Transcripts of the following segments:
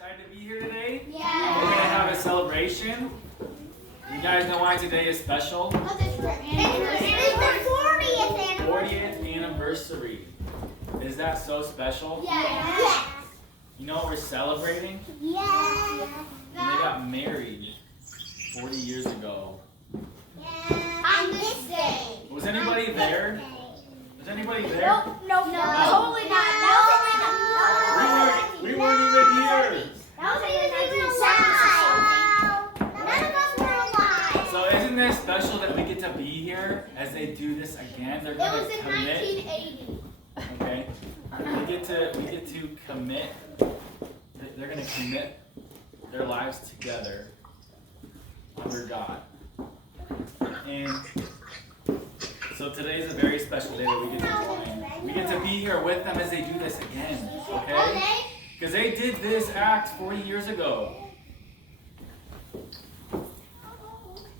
excited to be here today? Yeah. We're going to have a celebration. You guys know why today is special? It's the 40th anniversary. Is that so special? Yes. You know what we're celebrating? Yes. When they got married 40 years ago. On this day. Was anybody there? Was anybody there? No. Totally not. We weren't even here. That was even alive. None of us were alive. So isn't this special that we get to be here as they do this again? They're It going was to in commit. 1980. Okay. We get to commit. They're going to commit their lives together under God. And so today is a very special day that we get to join. We get to be here with them as they do this again. Okay? Because they did this act 40 years ago.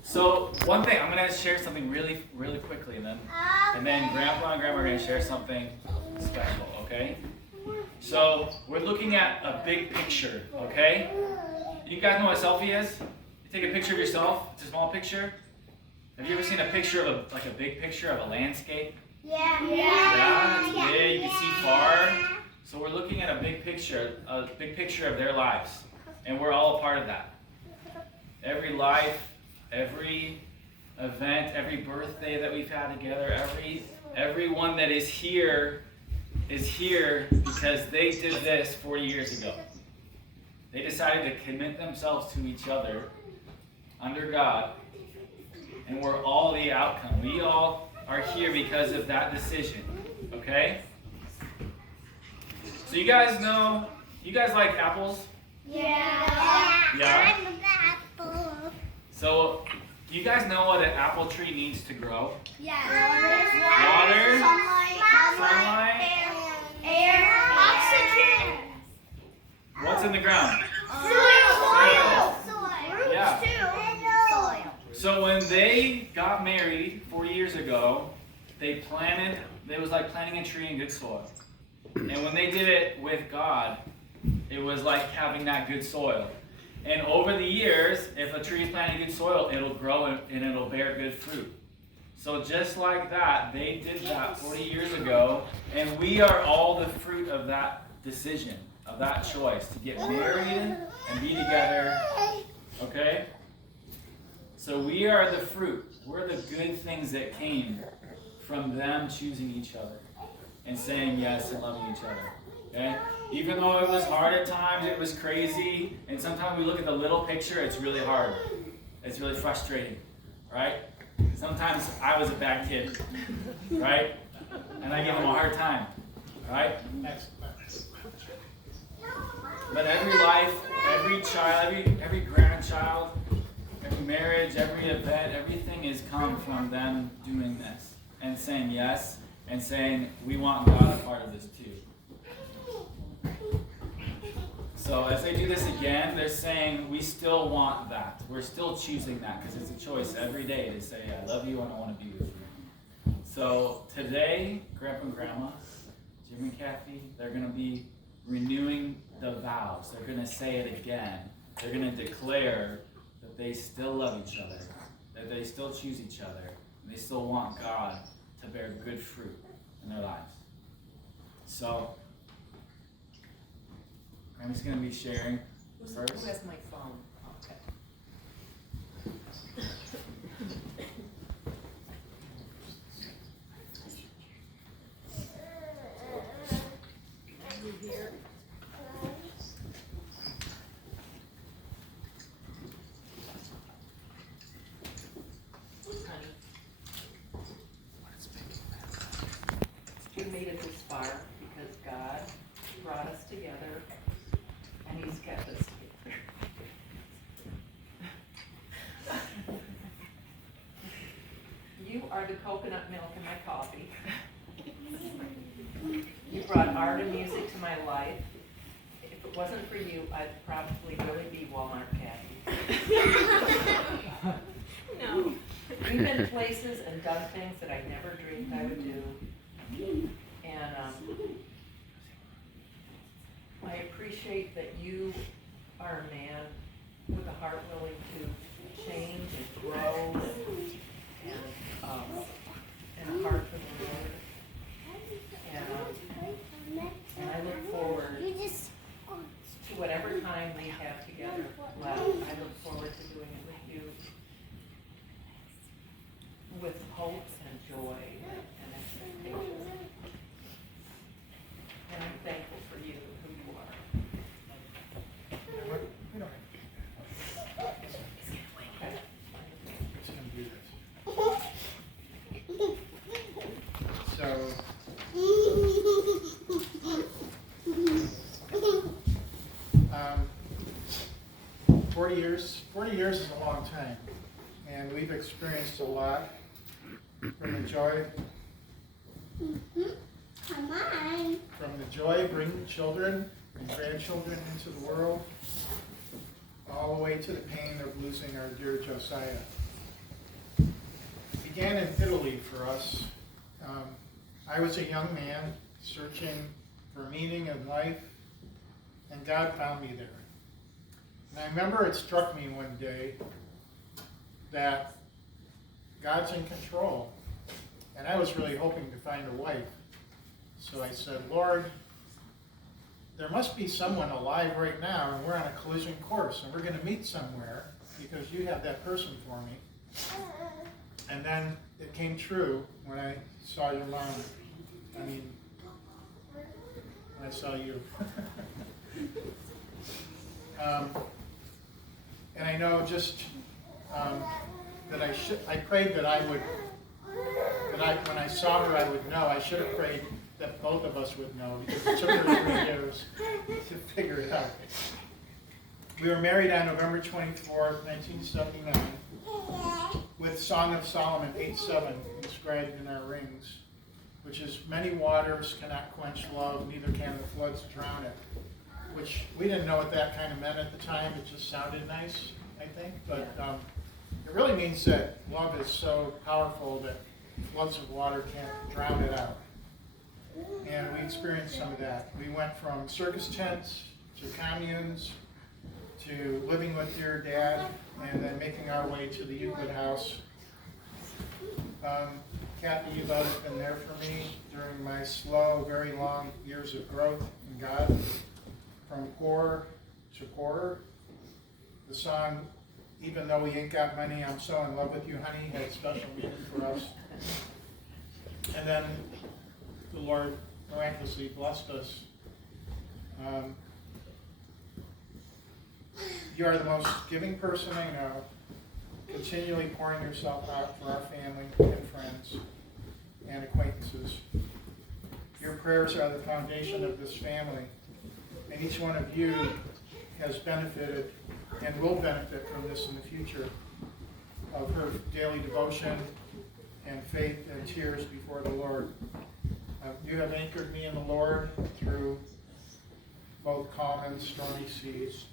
So one thing, I'm going to share something really, really quickly, and then Grandpa and Grandma are going to share something special, okay? So we're looking at a big picture, okay? You guys know what a selfie is? You take a picture of yourself. It's a small picture. Have you ever seen a picture of a big picture of a landscape? Yeah. Yeah, it's big. You can see far. So we're looking at a big picture of their lives, and we're all a part of that. Every life, every event, every birthday that we've had together, everyone that is here because they did this 40 years ago. They decided to commit themselves to each other under God, and we're all the outcome. We all are here because of that decision, okay? So you guys like apples? Yeah. Yeah? I'm an apple. So, do you guys know what an apple tree needs to grow? Yeah. Water. Sunlight. Air. Oxygen. What's in the ground? Soil. Yeah. Soil. So when they got married 40 years ago, it was like planting a tree in good soil. And when they did it with God, it was like having that good soil. And over the years, if a tree is planted in good soil, it'll grow and it'll bear good fruit. So just like that, they did that 40 years ago, and we are all the fruit of that decision, of that choice to get married and be together. Okay? So we are the fruit. We're the good things that came from them choosing each other and saying yes and loving each other. Okay? Even though it was hard at times, it was crazy, and sometimes we look at the little picture, it's really hard. It's really frustrating, right? Sometimes I was a bad kid, right? And I give them a hard time, right? But every life, every child, every grandchild, every marriage, every event, everything has come from them doing this and saying yes and saying we want God a part of this too. So as they do this again, they're saying we still want that. We're still choosing that because it's a choice every day to say I love you and I want to be with you. So today, Grandpa and Grandma, Jim and Cathy, they're going to be renewing the vows. They're going to say it again. They're going to declare that they still love each other, that they still choose each other, and they still want God to bear good fruit in their lives. So I'm just going to be sharing first. Who has my phone? Okay. Are you here? Honey. We made it this far because God brought us together. And He's kept us together. You are the coconut milk in my coffee. You brought art and music to my life. If it wasn't for you, I'd probably really be Walmart Cathy. No. You've been places and done things that I never dreamed I would do. And I appreciate that you are a man with a heart willing to change and grow and a heart for the Lord. And I look forward to whatever time we have together left. I look forward to doing it with you with hopes and joy and expectations. And I'm thankful for you, who you are. We don't have to. Just gonna do this. So, 40 years is a long time, and we've experienced a lot from the joy. Come on. From the joy of bringing children and grandchildren into the world, all the way to the pain of losing our dear Josiah. It began in Italy for us. I was a young man searching for meaning in life, and God found me there. And I remember it struck me one day that God's in control, and I was really hoping to find a wife. So I said, Lord, there must be someone alive right now, and we're on a collision course, and we're going to meet somewhere because you have that person for me. And then it came true when I saw your mom. I mean, when I saw you. And I know just that I prayed that when I saw her, I would know. I should have prayed that both of us would know, because it took her 3 years to figure it out. We were married on November 24th, 1979, with Song of Solomon 8:7 inscribed in our rings, which is, many waters cannot quench love, neither can the floods drown it. Which we didn't know what that kind of meant at the time. It just sounded nice, I think. But it really means that love is so powerful that floods of water can't drown it out. And we experienced some of that. We went from circus tents to communes to living with your dad, and then making our way to the Euclid house. Cathy, you've always been there for me during my slow, very long years of growth in God. From poor to poorer. The song, Even Though We Ain't Got Money, I'm So in Love With You, Honey, had special meaning for us. And then the Lord miraculously blessed us. You are the most giving person I know, continually pouring yourself out for our family and friends and acquaintances. Your prayers are the foundation of this family, and each one of you has benefited and will benefit from this in the future, of her daily devotion and faith and tears before the Lord. You have anchored me in the Lord through both calm and stormy seas.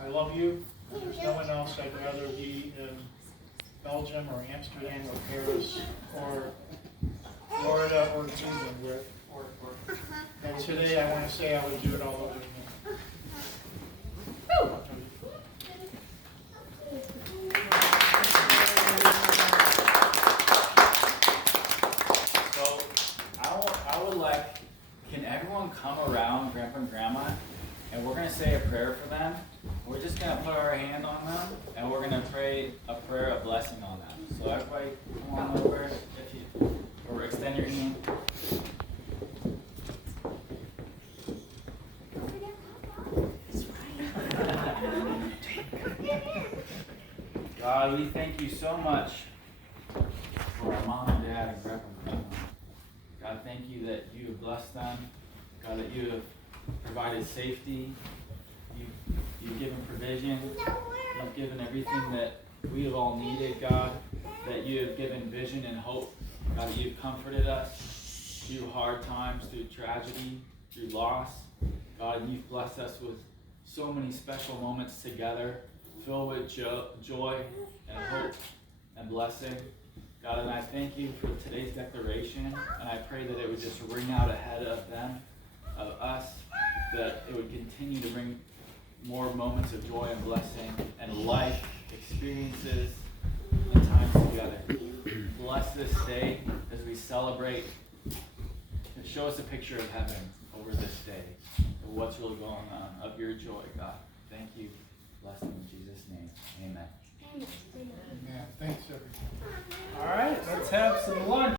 I love you. There's no one else I'd rather be in Belgium or Amsterdam or Paris or Florida or England with. And today I want to say I would do it all over again. So I would like, can everyone come around Grandpa and Grandma, and we're going to say a prayer for them. We're just going to put our hand on them, and we're going to pray a prayer of blessing on them. So everybody come on over, or extend your hand. God, we thank you so much for our mom and dad and grandpa and grandma. God, thank you that you have blessed them. God, that you have provided safety. You've given provision. You've given everything that we have all needed, God. That you have given vision and hope. God, that you've comforted us through hard times, through tragedy, through loss. God, and you've blessed us with so many special moments together, filled with joy and hope and blessing. God, and I thank you for today's declaration, and I pray that it would just ring out ahead of them, of us, that it would continue to ring more moments of joy and blessing and life experiences and times together. Bless this day as we celebrate. Show us a picture of heaven over this day, of what's really going on, of your joy, God. Thank you. Bless them in Jesus' name. Amen. Amen. Thanks, everyone. All right, let's have some lunch.